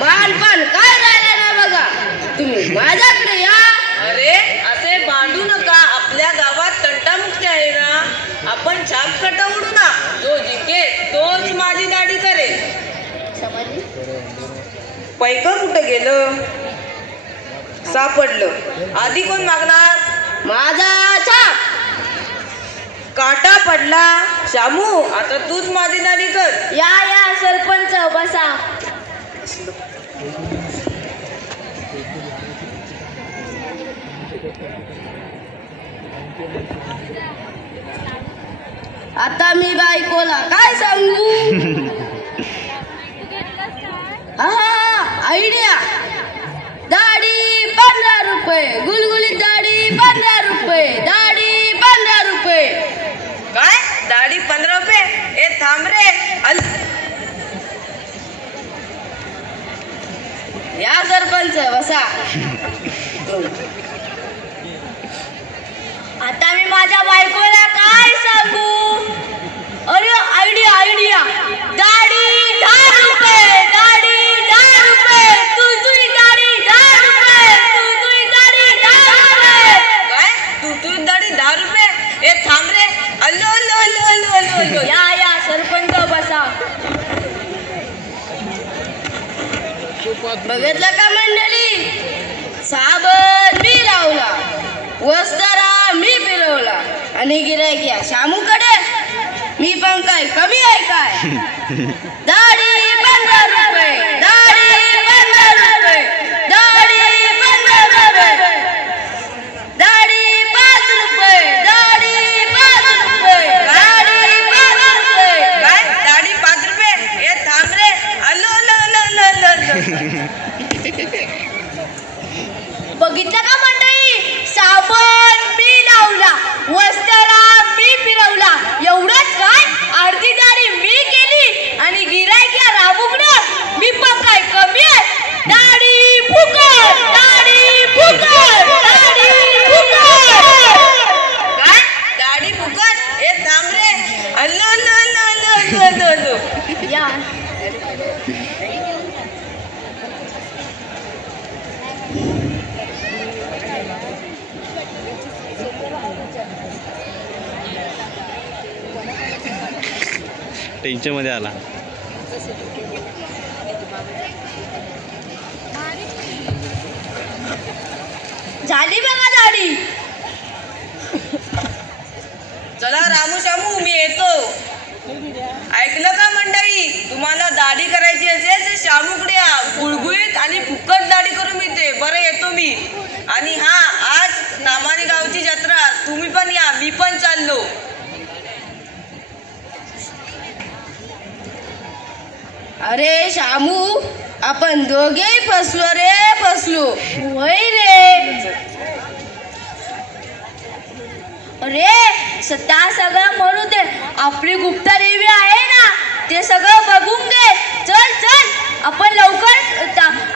मानपान काय राहिला ना बघा, तुम्ही माझ्याकडे या. अरे असे भांडू नका, आपल्या गावात तंटामुक्ती आहे ना. आपण छापखटा उडू ना, जो जिंकेल तोच माझी दाढी करेल. पैक कुठं गेलं? सापडलं. आधी कोण मागणार? माझा छाप. काटा पडला. शामू आता तूच माझी दाढी कर. या या सरपंच बसा. आता मी बायकोला काय सांगू? हा आयडिया. दाढी 15 रुपये, गुलगुलीत दाढी 15 रुपये, दाढी 15 रुपये. काय दाढी 15 रुपये? ए थांब रे. या सरपंच बसा. आता मी माझ्या बायकोला काय सांगू? अरे आयडिया आयडिया. दाढी 10 रुपये, दाढी 10 रुपये, तुझी दाढी 10 रुपये, तुझी दाढी 10 रुपये. काय तू दाढी 10 रुपये? ए थांब रे. अल्लो अल्लो अल्लो अल्लो अल्लो अल्लो. या सरपंच बसा. बघितलं का मंडळी? साबण मी लावला, वस्तारा मी फिरवला आणि गिऱ्हाईक या शामूकडे. मी पण काय कमी आहे काय? दाढी 15 रुपये, दाढी 15 रुपये, दाढी 15 रुपये, दाढी 5 रुपये, दाढी 5 रुपये, दाढी 5 रुपये. काय दाढी 5 रुपये? ए थांब रे. अल्लो अल्लो अल्लो अल्लो अल्लो. बघितलं का मंडळी? साबण मी लावला, वस्तारा मी फिरवला. एवढंच काय? अर्धी दाढी मी केली आणि गिऱ्हाईक या राबुकडं. मी पण काय कमी आहे? दाढी फुकट, दाढी फुकट, दाढी फुकट. काय दाढी फुकट? ए थांब रे. अल्लो अल्लो अल्लो अल्लो अल्लो अल्लो अल्लो. या टेन्शन मध्ये आला. झाली बघा दाढी. चला रामू शामू मी येतो. ऐकलं का मंडळी? तुम्हाला दाढी करायची असेल तर शामूकडे या. गुळगुळीत आणि फुकट दाढी करून मिळते. बरं येतो मी. आणि हा आज नामानी गावची जत्रा, तुम्ही पण या, मी पण चाललो. अरे शामू, आपण दोघेही फसलो रे फसलो. होय रे. अरे त्या सगळं म्हणू दे. आपली गुप्त देवी आहे ना, ते सगळं बघून घे. चल चल आपण लवकर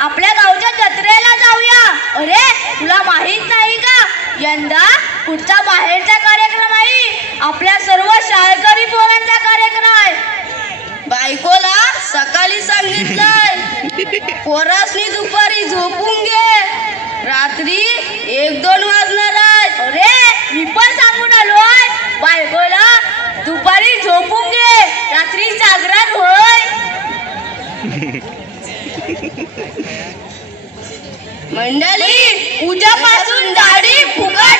आपल्या गावच्या जत्रेला जाऊया. अरे तुला माहित नाही का, यंदा पुढचा बाहेरचा कार्यक्रम आहे. आपल्या सर्व शाळकरी पोरांचा कार्यक्रम आहे. बायकोला सकाळी सांगितलंय, पोरासनी दुपारी झोपून घे, रात्री 1-2 वाजणार आहेत. अरे मी पण सांगून आलोय, बायकोला दुपारी झोपून घे, रात्री जागरण होय. मंडळी उद्यापासून दाढी फुकट